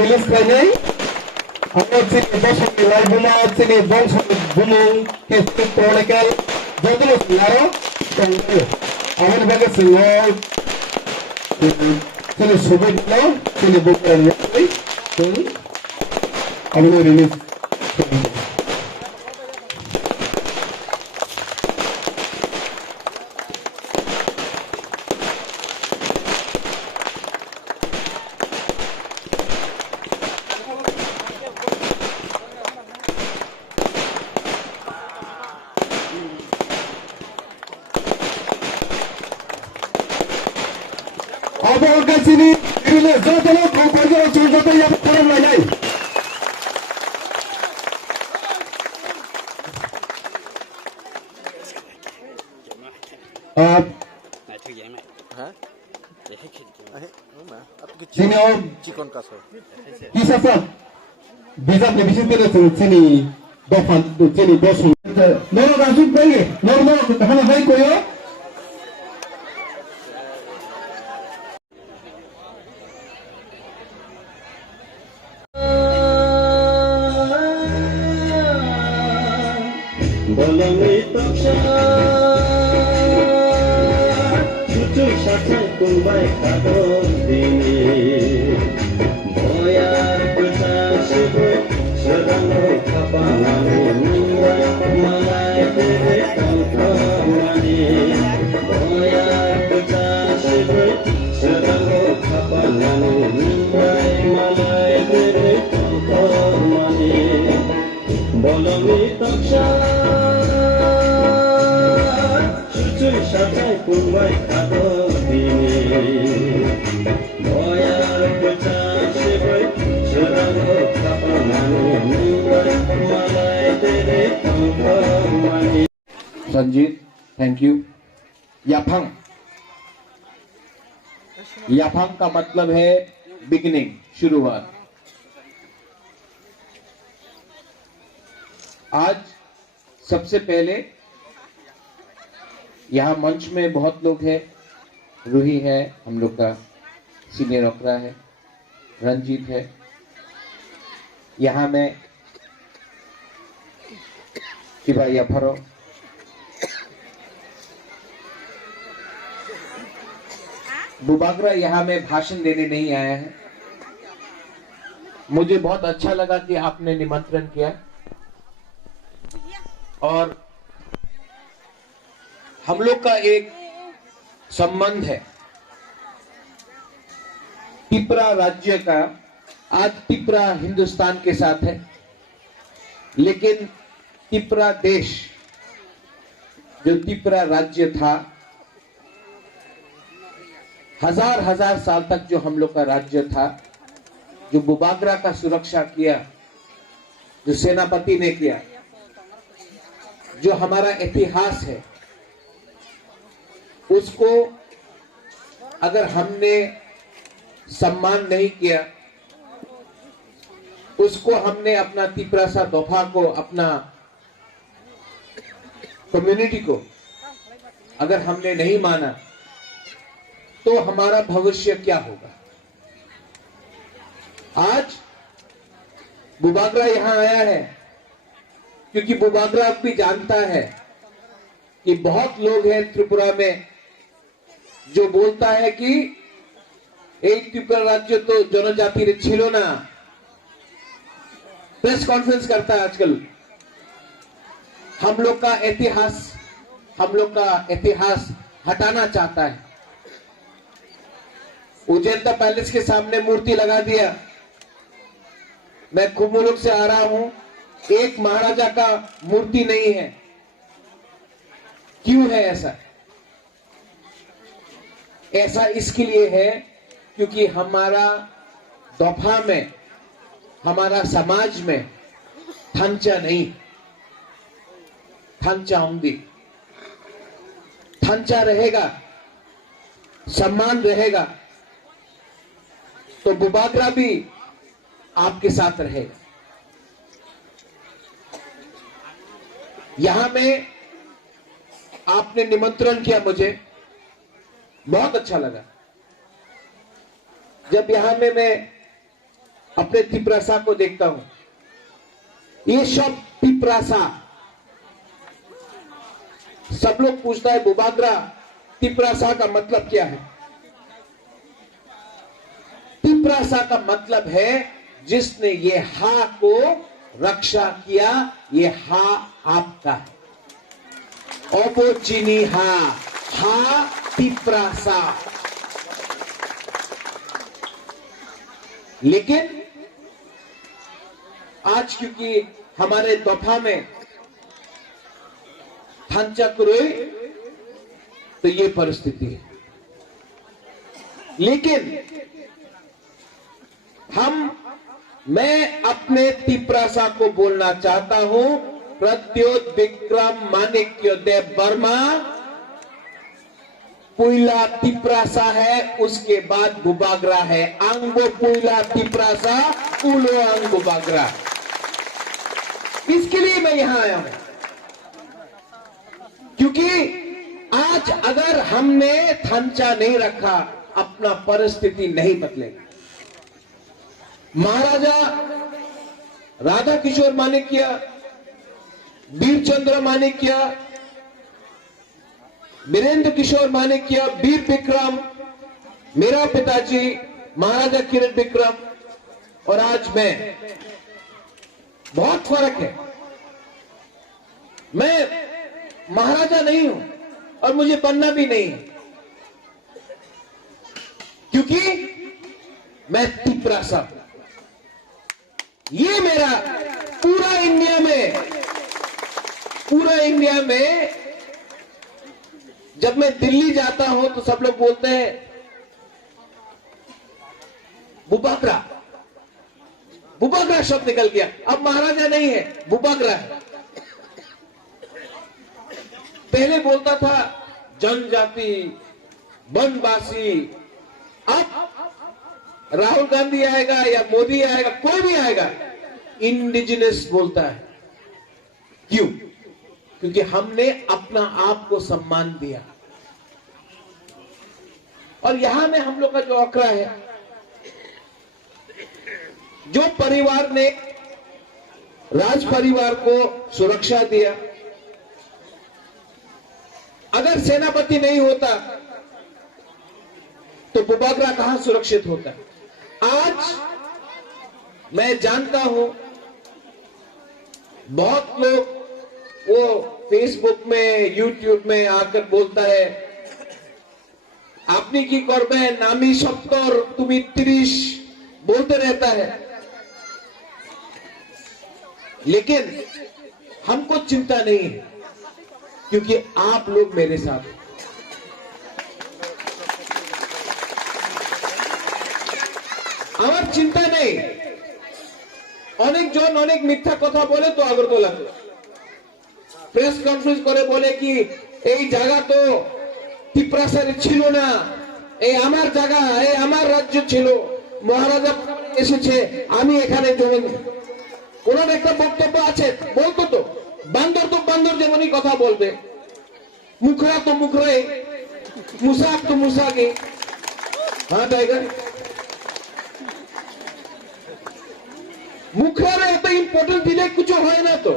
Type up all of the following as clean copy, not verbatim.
Release করে নাই আমরা চিনি বসন্তি লাল বোমা চিনি বংশ বুমুং কেস্টিক ক্রনিক্যাল যতগুলো ছিল আরো আমাদের ব্যাগে ছিল চিনি সুবিধ চিনি বুকের আমাদের release sini ini zat kau kerja cuma tu yang kurang lagi. Sini और चिकन का सर किसा सर बिजनेस में बिजनेस में तो sini दोफान sini बॉस नॉर्मल राजू पेंगे नॉर्मल कहाँ है कोई और संजीत थैंक यू। याफांग याफांग का मतलब है बिगिनिंग शुरुआत। आज सबसे पहले यहाँ मंच में बहुत लोग हैं, रूही है हम लोग का सीनियर ओकरा है, रंजीत है, यहाँ में शिवा याफारो, बुबागरा यहाँ में भाषण देने नहीं आया है। मुझे बहुत अच्छा लगा कि आपने निमंत्रण किया और हम लोग का एक संबंध है त्रिपुरा राज्य का। आज त्रिपुरा हिंदुस्तान के साथ है, लेकिन त्रिपुरा देश जो त्रिपुरा राज्य था, हजार साल तक जो हम लोग का राज्य था, जो बुबागरा का सुरक्षा किया, जो सेनापति ने किया, जो हमारा इतिहास है उसको अगर हमने सम्मान नहीं किया, उसको हमने अपना तिपरासा दोफा को, अपना कम्युनिटी को अगर हमने नहीं माना, तो हमारा भविष्य क्या होगा। आज बुबागरा यहां आया है क्योंकि बुबागरा भी जानता है कि बहुत लोग हैं त्रिपुरा में जो बोलता है कि एक त्रिपुरा राज्य तो जनजाति छिलो ना। प्रेस कॉन्फ्रेंस करता है आजकल। हम लोग का इतिहास हटाना चाहता है। उजैनता पैलेस के सामने मूर्ति लगा दिया। मैं खुमुलुक से आ रहा हूं, एक महाराजा का मूर्ति नहीं है। क्यों है ऐसा? ऐसा इसके लिए है क्योंकि हमारा दोफा में, हमारा समाज में थंचा नहीं, थंचा उंदी, थंचा रहेगा, सम्मान रहेगा, तो बुबागरा भी आपके साथ रहेगा। यहां में आपने निमंत्रण किया, मुझे बहुत अच्छा लगा। जब यहां में मैं अपने तिपरासा को देखता हूं, ये सब तिपरासा, सब लोग पूछता है बुबागरा तिपरासा का मतलब क्या है। तिपरासा का मतलब है जिसने ये हा को रक्षा किया, ये हा आपका है। ओबोचिनी हा तिपरासा। लेकिन आज क्योंकि हमारे दोफा में थंचक्रोई, तो ये परिस्थिति है। लेकिन मैं अपने तिपरासा को बोलना चाहता हूं, प्रद्योत विक्रम माणिक्य देव वर्मा पुइला तिपरासा है, उसके बाद बुबागरा है। आंगो पुइला तिपरासा, उलो आंग बुबागरा। इसके लिए मैं यहां आया हूं क्योंकि आज अगर हमने थंचा नहीं रखा, अपना परिस्थिति नहीं बदलेगा। महाराजा राधा किशोर माणिक्य, वीरचंद्र माणिक्य, वीरेंद्र किशोर माणिक्य, वीर विक्रम, मेरा पिताजी महाराजा किरण विक्रम, और आज मैं, बहुत फर्क है। मैं महाराजा नहीं हूं और मुझे बनना भी नहीं है, क्योंकि मैं तिपरासा हूं। ये मेरा पूरा इंडिया में जब मैं दिल्ली जाता हूं तो सब लोग बोलते हैं बुबागरा, बुबागरा शब्द निकल गया। अब महाराजा नहीं है, बुबागरा है। पहले बोलता था जनजाति, वनवासी। अब राहुल गांधी आएगा या मोदी आएगा, कोई भी आएगा, इंडिजिनस बोलता है। क्यों? क्योंकि हमने अपना आप को सम्मान दिया। और यहां में हम लोग का जो आंकड़ा है, जो परिवार ने राज परिवार को सुरक्षा दिया, अगर सेनापति नहीं होता तो बुबागरा कहां सुरक्षित होता। आज मैं जानता हूं बहुत लोग वो फेसबुक में, यूट्यूब में आकर बोलता है आपने की करबे नामी सत्तर तुमी 30 बोलते रहता है। लेकिन हमको चिंता नहीं है क्योंकि आप लोग मेरे साथ हैं। আমার চিন্তা নেই। অনেকজন অনেক মিথ্যা কথা বলে তো আগরতলা, প্রেস কনফারেন্স করে বলে কি এই জায়গা তো তিপ্রাসার ছিল না, এই আমার জায়গা, এই আমার রাজ্য ছিল, মহারাজা এসেছে, আমি এখানে জমি। ওনার একটা বক্তব্য আছে, বলতো তো বান্দর যেমনই কথা বলবে, মুখরা তো মুখরে, মুসাক তো মুসাকে। হ্যাঁ টাইগার, মুখের এত ইম্পর্টেন্ট দিলে কিছু হয় না তো,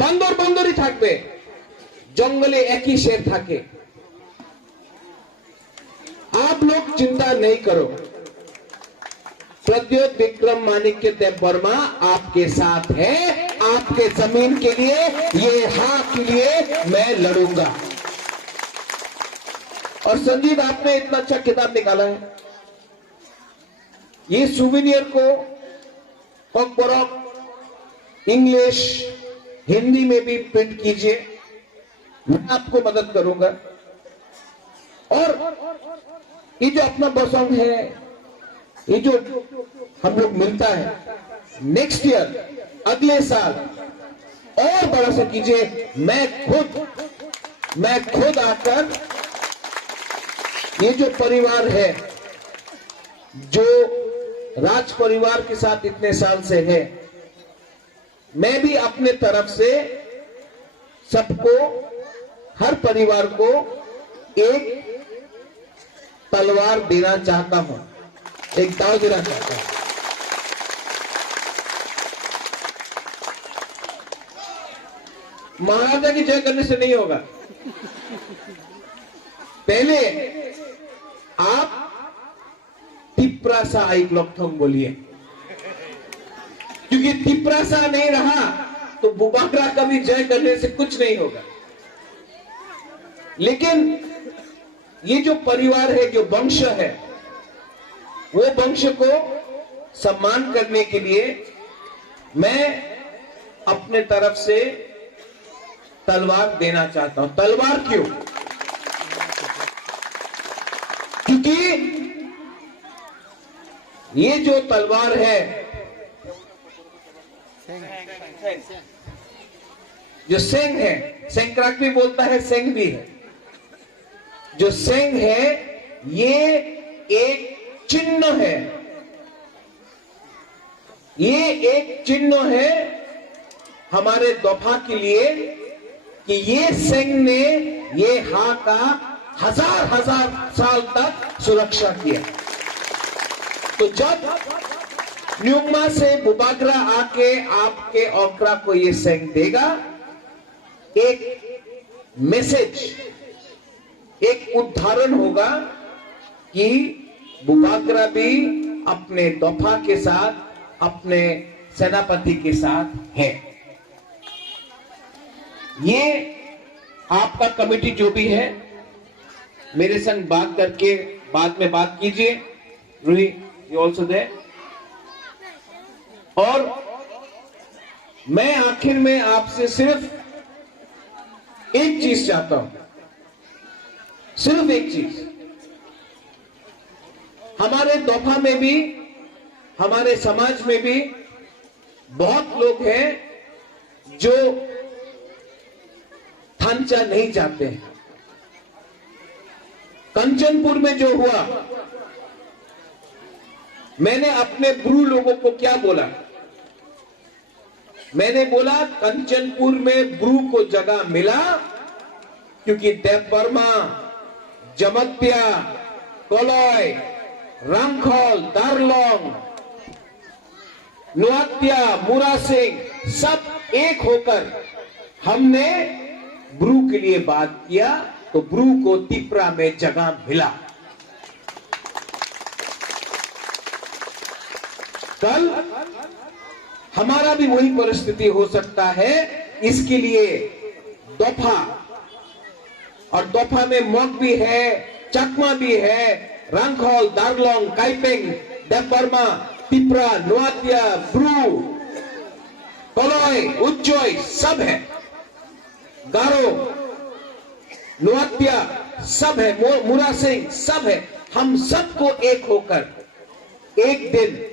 বান্দরই থাকবে, जंगले एक ही शेर থাকে। आप लोग चिंता नहीं करो, प्रद्योत विक्रम माणिक्य देव वर्मा आपके साथ है, आपके जमीन के लिए, ये हाँ के लिए मैं लड़ूंगा। और संजीव, आपने इतना अच्छा किताब निकाला है, ये सुविनियर को कॉकबरॉक इंग्लिश हिंदी में भी प्रिंट कीजिए, मैं आपको मदद करूंगा। और ये जो अपना बसंग है, ये जो हम लोग मिलता है, नेक्स्ट ईयर अगले साल और बड़ा सा कीजिए। मैं खुद आकर ये जो परिवार है, जो राज परिवार के साथ इतने साल से है, मैं भी अपने तरफ से सबको, हर परिवार को एक तलवार देना चाहता हूं, एक दाव देना चाहता हूं। महाराजा की जय करने से नहीं होगा, पहले आप तिप्रासा एक लोकथोंग बोलिए, क्योंकि तिप्रासा नहीं रहा तो बुबागरा का भी जय करने से कुछ नहीं होगा। लेकिन ये जो परिवार है, जो वंश है, वो वंश को सम्मान करने के लिए मैं अपने तरफ से तलवार देना चाहता हूं। तलवार क्यों? क्योंकि ये जो तलवार है, जो सेंग है, सेंक्राक भी बोलता है, सेंग भी है, जो सेंग है ये एक चिन्ह है, ये एक चिन्ह है हमारे दोफा के लिए कि ये सेंग ने ये हा का हजार साल तक सुरक्षा किया। तो जब न्यूमा से बुबागरा आके आपके ओकरा को ये सेंग देगा, एक मैसेज, एक उदाहरण होगा कि बुबागरा भी अपने दोफा के साथ, अपने सेनापति के साथ है। ये आपका कमेटी जो भी है, मेरे संग बात करके बाद में बात कीजिए। Roohi, you also there. और मैं आखिर में आपसे सिर्फ एक चीज चाहता हूं, सिर्फ एक चीज। हमारे दोफा में भी, हमारे समाज में भी बहुत लोग हैं जो थानचा नहीं चाहते हैं। कंचनपुर में जो हुआ, मैंने अपने ब्रू लोगों को क्या बोला? मैंने बोला कंचनपुर में ब्रू को जगह मिला क्योंकि देववर्मा, जमत्या, कोलोय, रामखोल, दारलोंग, नुआत्या, मुरा सिंह सब एक होकर हमने ब्रू के लिए बात किया, तो ब्रू को तिप्रा में जगह मिला। कल हमारा भी वही परिस्थिति हो सकता है। इसके लिए दोफा, और दोफा में मोग भी है, चकमा भी है, रांखोल, दारलोंग, काइपेंग, देववर्मा, तिप्रा, नुआत्या, ब्रू, कोलोय, उज्जोय सब है, गारो, नुआत्या सब है, मुरा सिंह सब है। हम सबको एक होकर एक दिन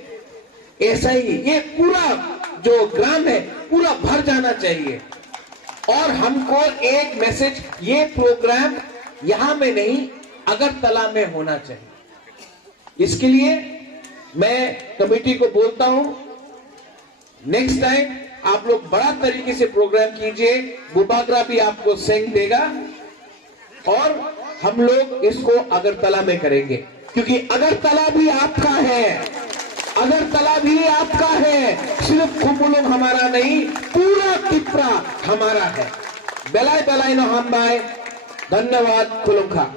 ऐसा ही, ये पूरा जो ग्राम है पूरा भर जाना चाहिए। और हमको एक मैसेज, ये प्रोग्राम यहां में नहीं अगरतला में होना चाहिए। इसके लिए मैं कमेटी को बोलता हूं, नेक्स्ट टाइम आप लोग बड़ा तरीके से प्रोग्राम कीजिए। बुबागरा भी आपको सेंग देगा और हम लोग इसको अगरतला में करेंगे, क्योंकि अगरतला भी आपका है, अगरतला भी आपका है, सिर्फ खुमुलुंग हमारा नहीं, पूरा त्रिपुरा हमारा है। बेलाय बेलाय नो हम बाय, धन्यवाद खुलुंखा।